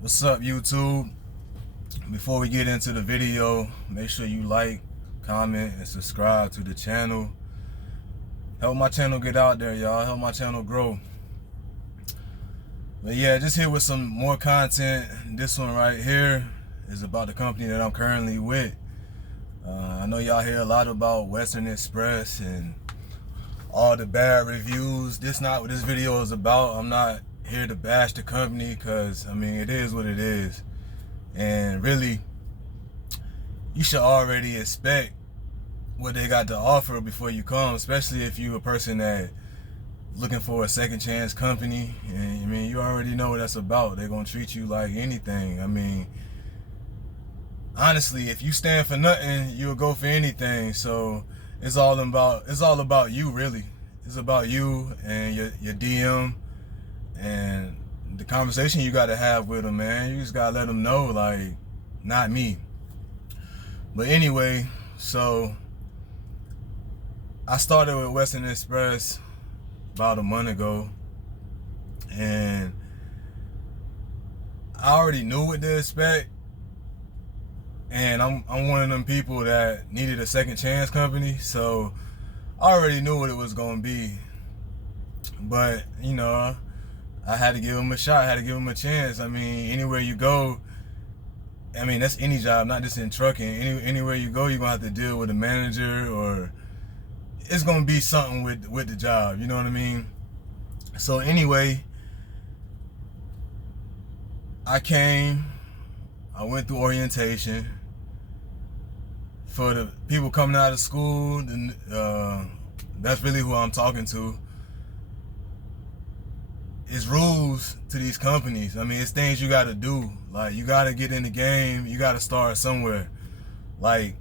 What's up, YouTube? Before we get into the video, make sure you like, comment, and subscribe to the channel. Help my channel get out there, y'all. Help my channel grow. But yeah, just here with some more content. This one right here is about the company that I'm currently with. I know y'all hear a lot about Western Express and all the bad reviews. This not what this video is about. I'm not here to bash the company, because I mean, it is what it is. And really, you should already expect what they got to offer before you come, especially if you're a person that looking for a second chance company. And I mean, you already know what that's about. They're gonna treat you like anything. I mean, honestly, if you stand for nothing, you'll go for anything. So it's all about you, really. It's about you and your DM and the conversation you got to have with them, man. You just got to let them know, like, not me. But anyway, so I started with Western Express about a month ago, and I already knew what to expect. And I'm one of them people that needed a second chance company, so I already knew what it was gonna be. But you know, I had to give them a shot. I had to give them a chance. I mean, anywhere you go, I mean, that's any job, not just in trucking. Anywhere you go, you're gonna have to deal with a manager, or it's gonna be something with the job. You know what I mean? So anyway, I went through orientation. For the people coming out of school, that's really who I'm talking to. It's rules to these companies. I mean, it's things you gotta do. Like, you gotta get in the game. You gotta start somewhere. Like,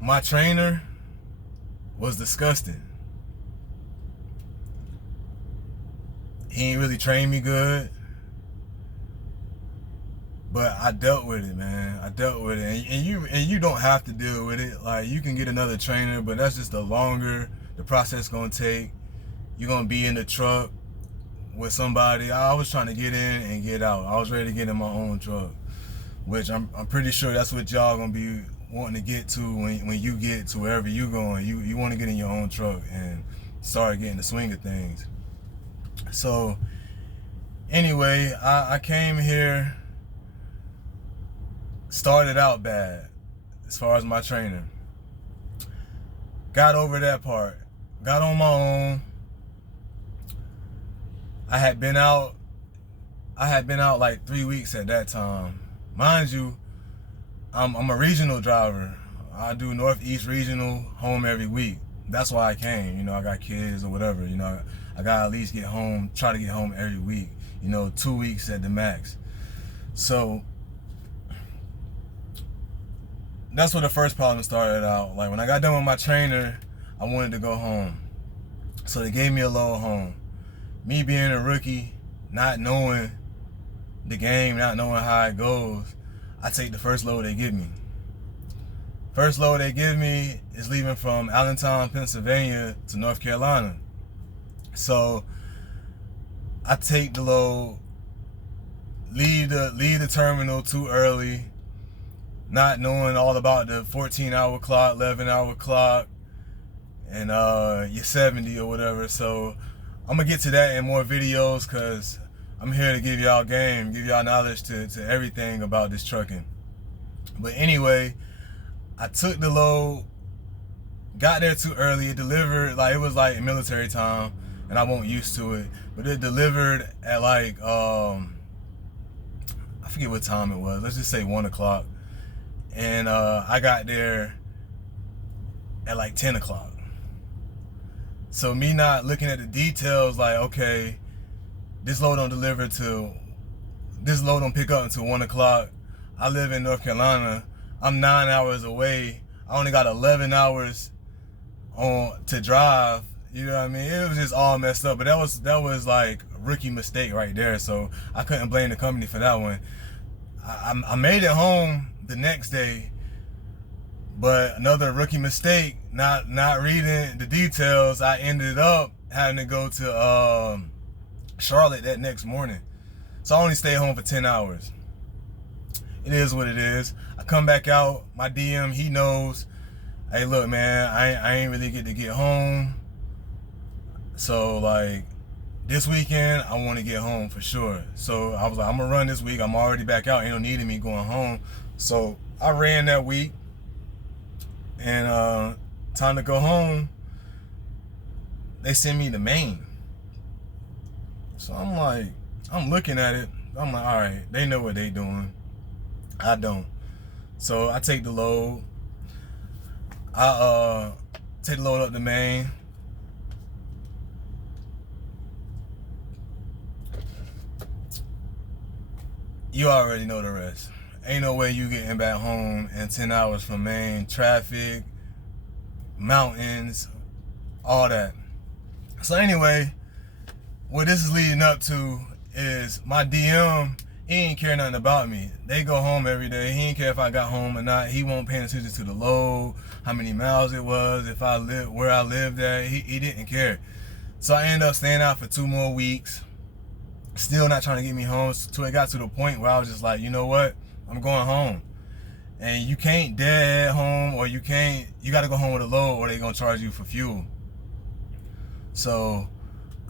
my trainer was disgusting. He ain't really trained me good, but I dealt with it, man. I dealt with it, and you don't have to deal with it. Like, you can get another trainer, but that's just the longer the process gonna take. You're gonna be in the truck with somebody. I was trying to get in and get out. I was ready to get in my own truck, which I'm pretty sure that's what y'all gonna be wanting to get to when you get to wherever you going. You want to get in your own truck and start getting the swing of things. So anyway, I came here, started out bad as far as my trainer. Got over that part. Got on my own. I had been out like 3 weeks at that time. Mind you, I'm a regional driver. I do Northeast Regional, home every week. That's why I came. You know, I got kids or whatever. You know, I gotta at least get home, try to get home every week. You know, 2 weeks at the max. So that's where the first problem started out. Like, when I got done with my trainer, I wanted to go home. So they gave me a load home. Me being a rookie, not knowing the game, not knowing how it goes, I take the first load they give me. First load they give me is leaving from Allentown, Pennsylvania to North Carolina. So I take the load, leave the terminal too early, not knowing all about the 14-hour clock, 11-hour clock, and your 70 or whatever. So I'm gonna get to that in more videos, because I'm here to give y'all game, give y'all knowledge to everything about this trucking. But anyway, I took the load, got there too early. It delivered, like, it was like military time, and I wasn't used to it. But it delivered at like, I forget what time it was. Let's just say 1 o'clock. And I got there at like 10 o'clock. So me not looking at the details, like, okay, this load don't pick up until 1 o'clock. I live in North Carolina. I'm 9 hours away. I only got 11 hours to drive. You know what I mean? It was just all messed up. But that was like a rookie mistake right there. So I couldn't blame the company for that one. I made it home the next day, but another rookie mistake, not reading the details. I ended up having to go to Charlotte that next morning. So I only stayed home for 10 hours. It is what it is. I come back out, my DM, he knows, hey, look, man, I ain't really get to get home. So, like, this weekend, I want to get home for sure. So I was like, I'm going to run this week. I'm already back out. Ain't no need of me going home. So I ran that week. And time to go home, they send me to Maine. So I'm like, I'm looking at it. I'm like, all right, they know what they doing. I don't. So I take the load. I take the load up to Maine. You already know the rest. Ain't no way you getting back home in 10 hours from Maine. Traffic, mountains, all that. So anyway, what this is leading up to is my DM, he ain't care nothing about me. They go home every day. He ain't care if I got home or not. He won't pay attention to the load, how many miles it was, if I live where I lived at. He didn't care. So I ended up staying out for 2 more weeks. Still not trying to get me home. So it got to the point where I was just like, you know what? I'm going home. And you can't dead at home, or you got to go home with a load, or they're going to charge you for fuel. So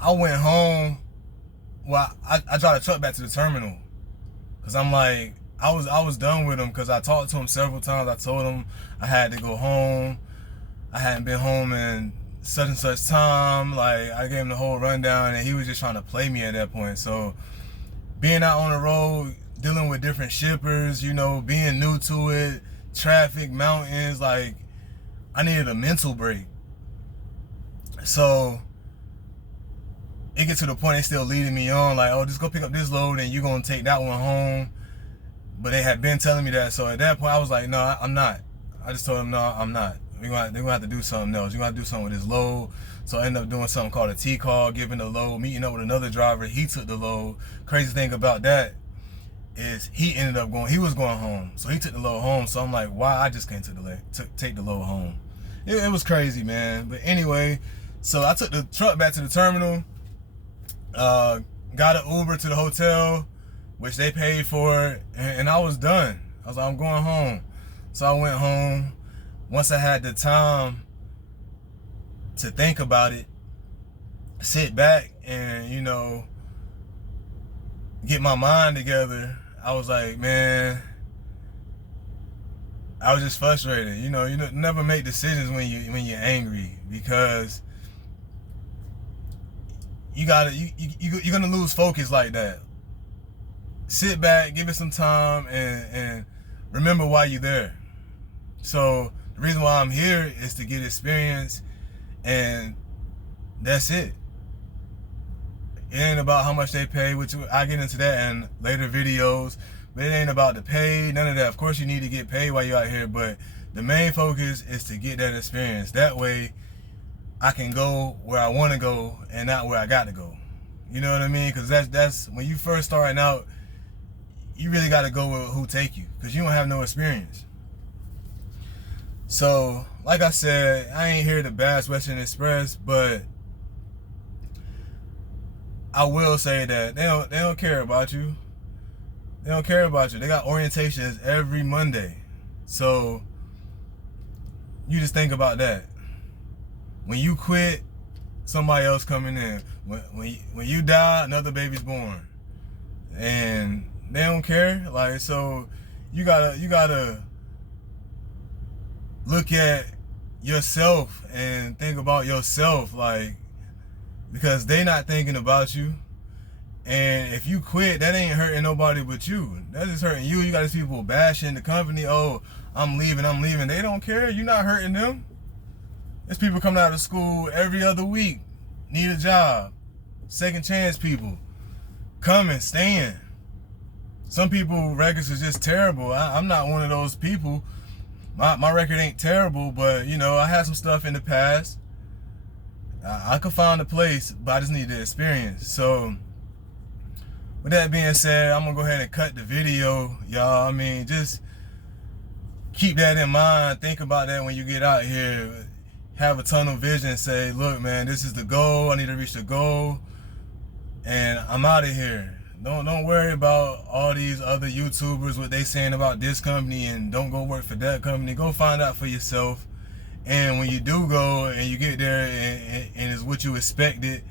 I went home. Well, I drive the truck back to the terminal. Because I'm like, I was done with him, because I talked to him several times. I told him I had to go home. I hadn't been home in such and such time. Like, I gave him the whole rundown, and he was just trying to play me at that point. So being out on the road, dealing with different shippers, you know, being new to it, traffic, mountains, like, I needed a mental break. So it gets to the point they still leading me on, like, oh, just go pick up this load and you're going to take that one home. But they had been telling me that. So at that point, I was like, no, I'm not. I just told them, no, I'm not. They're going to have to do something else. You're going to have to do something with this load. So I ended up doing something called a T-call, giving the load, meeting up with another driver. He took the load. Crazy thing about that is he was going home. So he took the load home. So I'm like, why I just can't take the load home? It was crazy, man. But anyway, so I took the truck back to the terminal. Got an Uber to the hotel, which they paid for, and I was done. I was like, I'm going home. So I went home. Once I had the time to think about it, sit back and, you know, get my mind together, I was like, man, I was just frustrated. You know, you never make decisions when you're angry, because you're gonna lose focus like that. Sit back, give it some time, and remember why you're there. So the reason why I'm here is to get experience, and that's it. It ain't about how much they pay, which I get into that in later videos, but it ain't about the pay, none of that. Of course you need to get paid while you're out here, but the main focus is to get that experience. That way I can go where I want to go and not where I got to go. You know what I mean? Because that's when you first starting out, you really got to go with who take you, because you don't have no experience. So, like I said, I ain't here to bash Western Express, but I will say that they don't care about you. They don't care about you. They got orientations every Monday. So you just think about that. When you quit, somebody else coming in. When you die, another baby's born. And they don't care. Like, so you gotta look at yourself and think about yourself, like, because they not thinking about you. And if you quit, that ain't hurting nobody but you. That's just hurting you. You got these people bashing the company. Oh, I'm leaving. They don't care. You're not hurting them. There's people coming out of school every other week, need a job. Second chance people. Coming, staying. Some people records is just terrible. I'm not one of those people. My record ain't terrible, but, you know, I had some stuff in the past. I could find a place, but I just need the experience. So with that being said, I'm gonna go ahead and cut the video, y'all. I mean, just keep that in mind. Think about that when you get out here. Have a tunnel vision. Say, look, man, this is the goal. I need to reach the goal. and I'm out of here. Don't worry about all these other YouTubers, what they saying about this company, and don't go work for that company. Go find out for yourself. And when you do go and you get there and it's what you expected,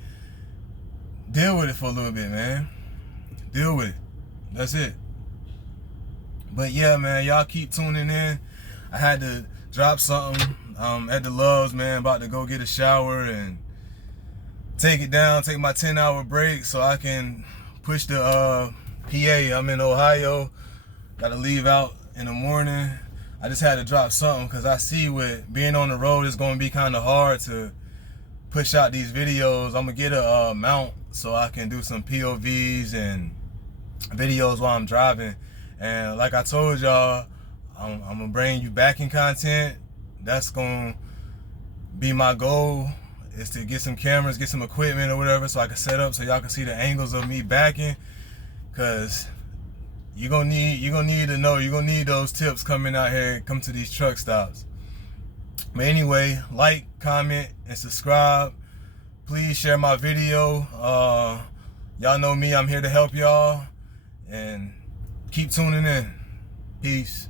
deal with it for a little bit, man. Deal with it. That's it. But yeah, man, y'all keep tuning in. I had to drop something at the Loves, man. About to go get a shower and take it down, take my 10-hour break so I can push the PA. I'm in Ohio. Gotta leave out in the morning. I just had to drop something because I see with being on the road, it's going to be kind of hard to push out these videos. I'm going to get a mount so I can do some POVs and videos while I'm driving. And like I told y'all, I'm going to bring you backing content. That's going to be my goal, is to get some cameras, get some equipment or whatever so I can set up so y'all can see the angles of me backing. Because you're gonna need to know, you're gonna need those tips coming out here, come to these truck stops. But anyway, like, comment, and subscribe. Please share my video. Y'all know me, I'm here to help y'all. And keep tuning in. Peace.